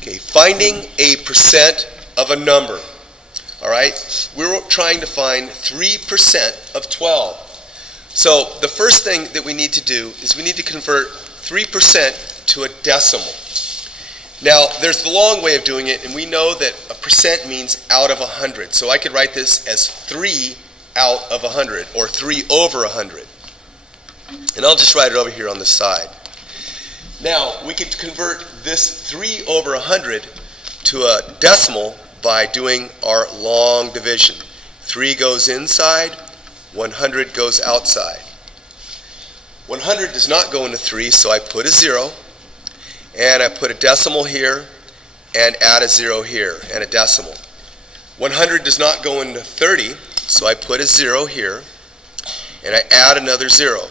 Okay, finding a percent of a number. All right, we're trying to find 3% of 12. So the first thing that we need to do is we need to convert 3% to a decimal. Now, there's the long way of doing it, and we know that a percent means out of 100. So I could write this as 3 out of 100, or 3 over 100. And I'll just write it over here on the side. Now, we could convert this 3 over 100 to a decimal by doing our long division. 3 goes inside, 100 goes outside. 100 does not go into 3, so I put a 0, and I put a decimal here, and add a 0 here, and a decimal. 100 does not go into 30, so I put a 0 here, and I add another 0.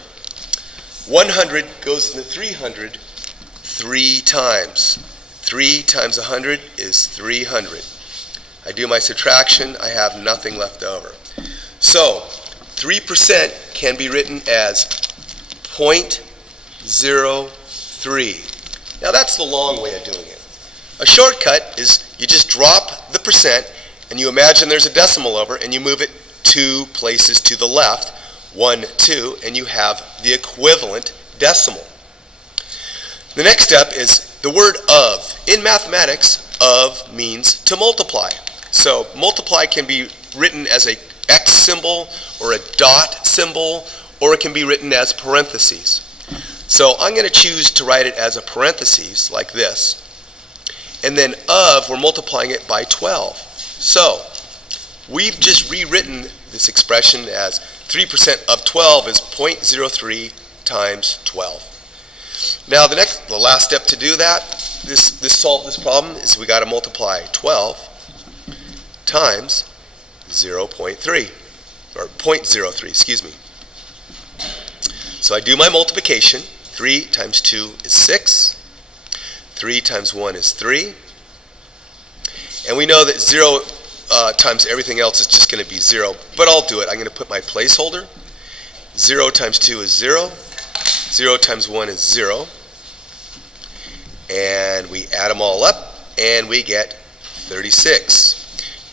100 goes into 300 3 times. 3 times 100 is 300. I do my subtraction, I have nothing left over. So, 3% can be written as 0.03. Now that's the long way of doing it. A shortcut is you just drop the percent and you imagine there's a decimal over and you move it 2 places to the left, 1, 2, and you have the equivalent decimal. The next step is the word of. In mathematics, of means to multiply. So multiply can be written as a X symbol or a dot symbol, or it can be written as parentheses. So I'm going to choose to write it as a parentheses like this. And then of, we're multiplying it by 12. So we've just rewritten this expression as 3% of 12 is 0.03 times 12. Now the last step to do that, solve this problem, is we got to multiply 12 times 0.3, or 0.03, excuse me. So I do my multiplication. 3 times 2 is 6. 3 times 1 is 3. And we know that 0 times everything else is just going to be 0, but I'll do it. I'm going to put my placeholder. 0 times 2 is 0. 0 times 1 is 0. And we add them all up, and we get 36.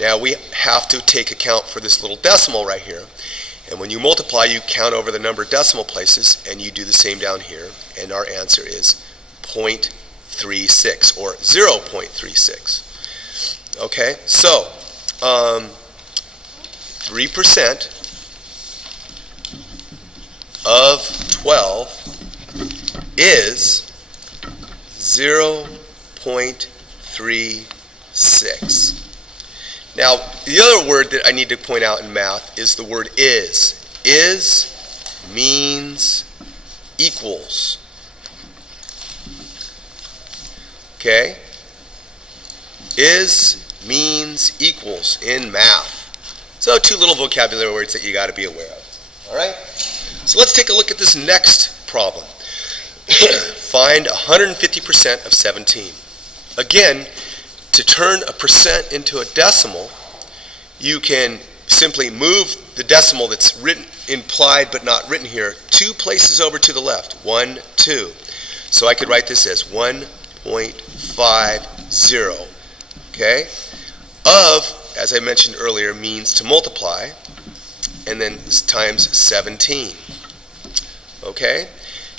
Now we have to take account for this little decimal right here. And when you multiply, you count over the number of decimal places, and you do the same down here. And our answer is 0.36, or 0.36. Okay, so 3% of 12 is 0.36. Now, the other word that I need to point out in math is the word is. Is means equals. Okay? Is means equals in math. So 2 little vocabulary words that you got to be aware of. All right? So let's take a look at this next problem. Find 150% of 17. Again, to turn a percent into a decimal, you can simply move the decimal that's written, implied but not written here, 2 places over to the left. 1, 2. So I could write this as 1.50. Okay? Of, as I mentioned earlier, means to multiply, and then times 17. Okay?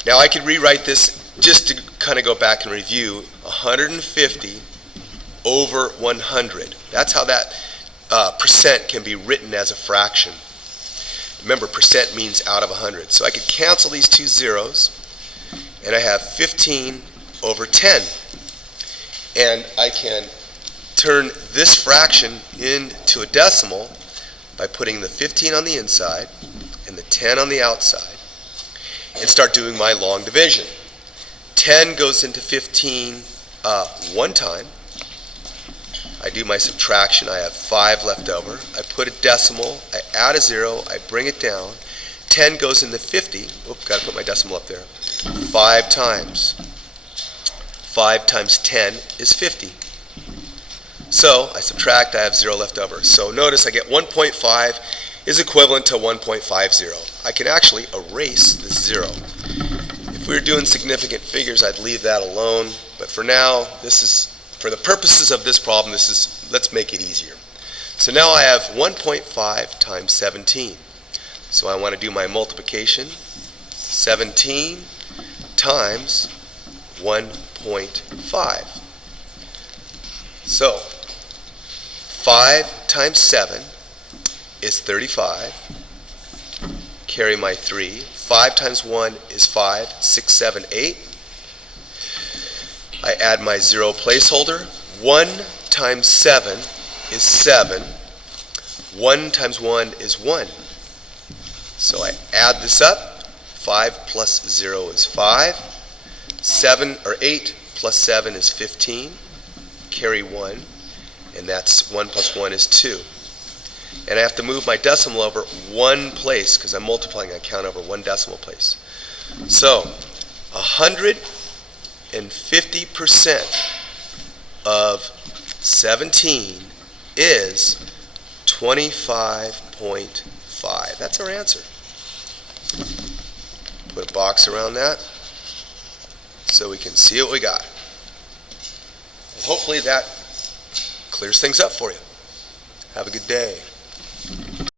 Now I could rewrite this just to kind of go back and review. 150 over 100. That's how that percent can be written as a fraction. Remember, percent means out of 100. So I could cancel these 2 zeros, and I have 15 over 10. And I can turn this fraction into a decimal by putting the 15 on the inside and the 10 on the outside, and start doing my long division. 10 goes into 15 one time. I do my subtraction. I have 5 left over. I put a decimal. I add a 0. I bring it down. 10 goes into 50. Oops, got to put my decimal up there. 5 times. 5 times 10 is 50. So I subtract. I have 0 left over. So notice I get 1.5 is equivalent to 1.50. I can actually erase this 0. If we were doing significant figures, I'd leave that alone. But for now, this is for the purposes of this problem, let's make it easier. So now I have 1.5 times 17. So I want to do my multiplication. 17 times 1.5. So 5 times 7 is 35. Carry my 3. 5 times 1 is 5. 6, 7, 8. I add my 0 placeholder. 1 times 7 is 7. 1 times 1 is 1. So I add this up. 5 plus 0 is 5. 8 plus 7 is 15. Carry 1. And that's 1 plus 1 is 2. And I have to move my decimal over one place because I'm multiplying. I count over one decimal place. So 150% of 17 is 25.5. That's our answer. Put a box around that so we can see what we got. And hopefully that clears things up for you. Have a good day.